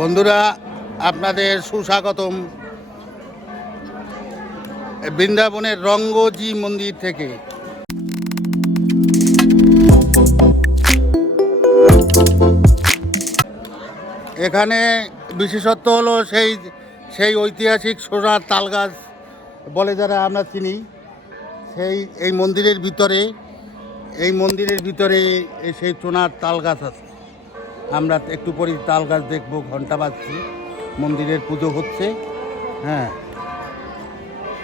বন্ধুরা, আপনাদের সুস্বাগতম বৃন্দাবনের রঙ্গজি মন্দির থেকে। এখানে বিশেষত্ব হলো সেই ঐতিহাসিক সোনার তালগাছ বলে যারা আমরা চিনি, এই মন্দিরের ভিতরে সেই সোনার তালগাছ আছে। আমরা একটু পরে তাল গাছ দেখবো, ঘন্টা বাজছে, মন্দিরের পুজো হচ্ছে। হ্যাঁ,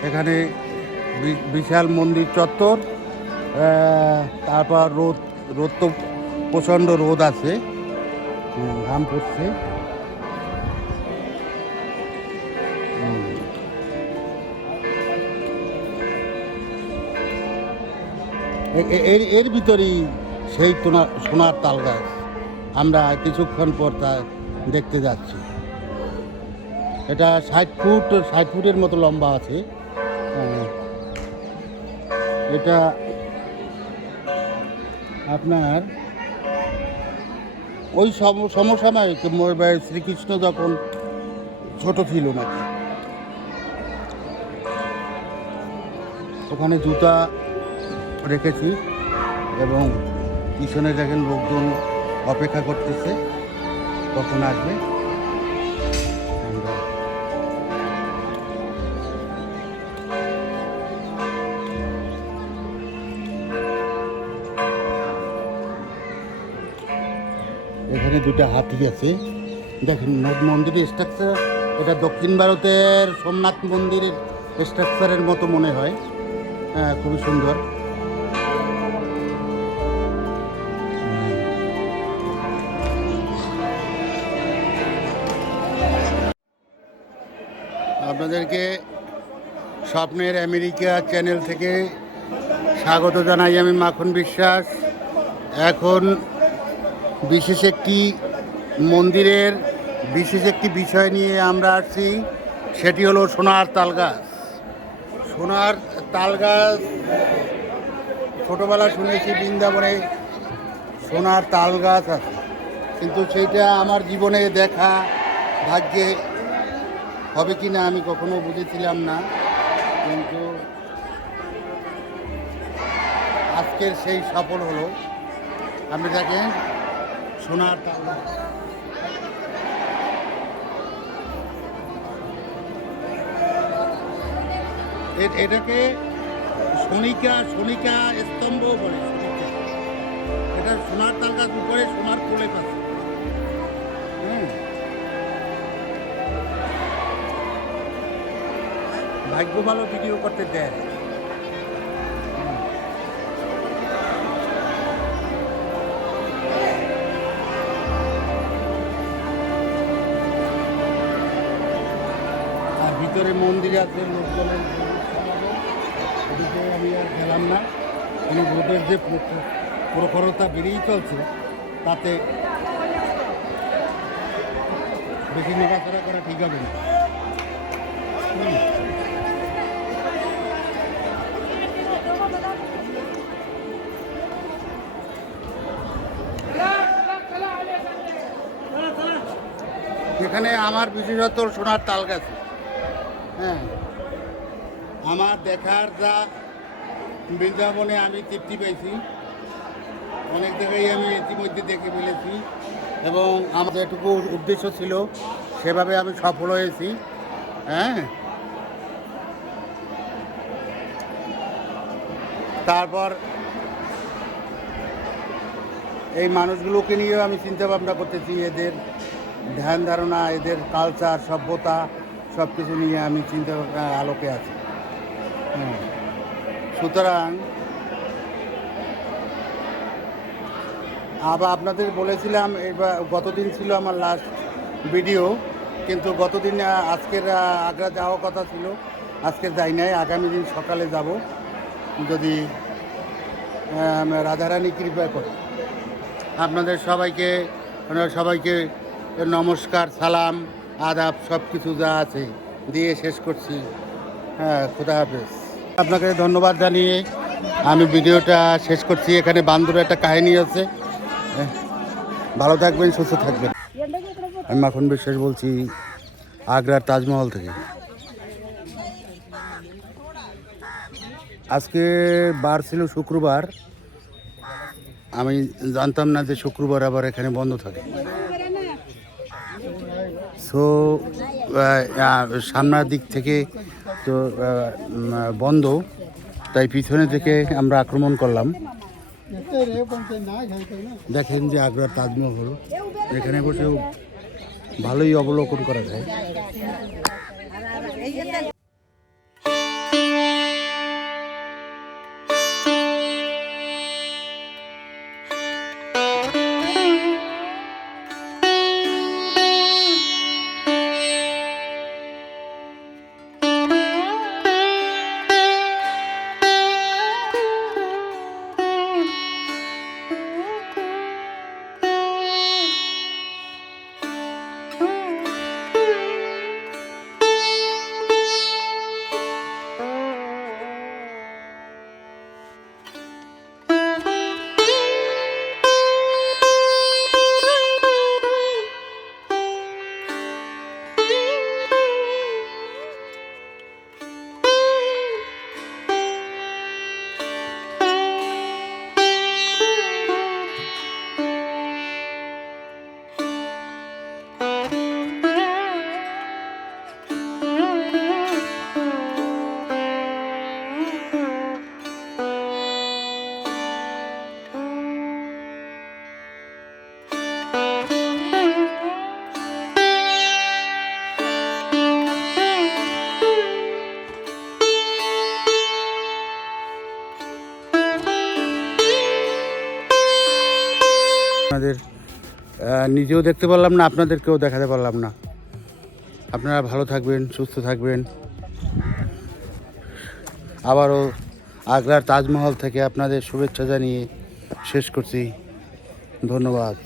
এখানে বিশাল মন্দির চত্বর। তারপর রোদ তো প্রচণ্ড রোদ আছে, ঘাম পড়ছে। এর ভিতরেই সেই সোনার তাল গাছ। আমরা কিছুক্ষণ পর তা দেখতে যাচ্ছি। এটা 60 ফুটের মতো লম্বা আছে। এটা আপনার ওই সমসাময়িক শ্রীকৃষ্ণ যখন ছোট ছিল নাকি, ওখানে জুতা রেখেছি এবং পিছনে দেখেন লোকজন অপেক্ষা করতেছে কখন আসবে। এখানে দুটো হাতি আছে, দেখেন মন্দিরের স্ট্রাকচার। এটা দক্ষিণ ভারতের সোমনাথ মন্দিরের স্ট্রাকচারের মতো মনে হয়। হ্যাঁ, খুবই সুন্দর। আপনাদেরকে স্বপ্নের আমেরিকা চ্যানেল থেকে স্বাগত জানাই। আমি মাখন বিশ্বাস। এখন বিশেষ একটি মন্দিরের বিশেষ একটি বিষয় নিয়ে আমরা আসছি, সেটি হলো সোনার তালগাছ। সোনার তালগাছ ছোটোবেলা শুনেছি বৃন্দাবনে সোনার তালগাছ আছে, কিন্তু সেইটা আমার জীবনে দেখা ভাগ্যে হবে কি না আমি কখনো বুঝেছিলাম না। কিন্তু আজকের সেই সফল হলো। আপনি দেখেন সোনার তালগাছ। এটাকে সোনিকা স্তম্ভ বলে। এটা সোনার তালগাছ, উপরে সোনার প্রলেপ আছে। ভাগ্য ভালো ভিডিও করতে দেয়। আর ভিতরে মন্দির আছে, লোকজনের ওদিকে আমি আর গেলাম না। কিন্তু রোদের যে প্রখরতা বেড়েই চলছে, তাতে বেশি নড়াচড়া করা ঠিক হবে না। এখানে আমার বিশেষত সোনার তালগাছ। হ্যাঁ, আমার দেখার যা বৃন্দাবনে আমি তৃপ্তি পেয়েছি, অনেক জায়গায় আমি ইতিমধ্যে দেখে ফেলেছি এবং আমার যেটুকু উদ্দেশ্য ছিল সেভাবে আমি সফল হয়েছি। হ্যাঁ, তারপর এই মানুষগুলোকে নিয়েও আমি চিন্তা ভাবনা করতেছি। এদের ধ্যান ধারণা, এদের কালচার, সভ্যতা সব কিছু নিয়ে আমি চিন্তা আলোকে আছি। হ্যাঁ, সুতরাং আবার আপনাদের বলেছিলাম, এবার গতদিন ছিল আমার লাস্ট ভিডিও, কিন্তু গতদিন আজকের আগ্রা যাওয়ার কথা ছিল, আজকে যাই নাই। আগামী দিন সকালে যাব, যদি রাধারানী কৃপা করে। আপনাদের সবাইকে নমস্কার, সালাম, আদাব সব কিছু যা আছে দিয়ে শেষ করছি। হ্যাঁ, খুদা হাফেজ। আপনাকে ধন্যবাদ জানিয়ে আমি ভিডিওটা শেষ করছি। এখানে বান্দরের একটা কাহিনী আছে। ভালো থাকবেন, সুস্থ থাকবেন। আমি মাখন বিশ্বাস বলছি আগ্রার তাজমহল থেকে। আজকে বার ছিল শুক্রবার, আমি জানতাম না যে শুক্রবার আবার এখানে বন্ধ থাকে। সো সামনের দিক থেকে তো বন্ধ, তাই পিছনে থেকে আমরা আক্রমণ করলাম। দেখেন যে আগ্রার তাজমহল, এখানে বসেও ভালোই অবলোকন করা যায়। আপনাদের নিজেও দেখতে পারলাম না, আপনাদেরকেও দেখাতে পারলাম না। আপনারা ভালো থাকবেন, সুস্থ থাকবেন। আবারও আগ্রার তাজমহল থেকে আপনাদের শুভেচ্ছা জানিয়ে শেষ করছি। ধন্যবাদ।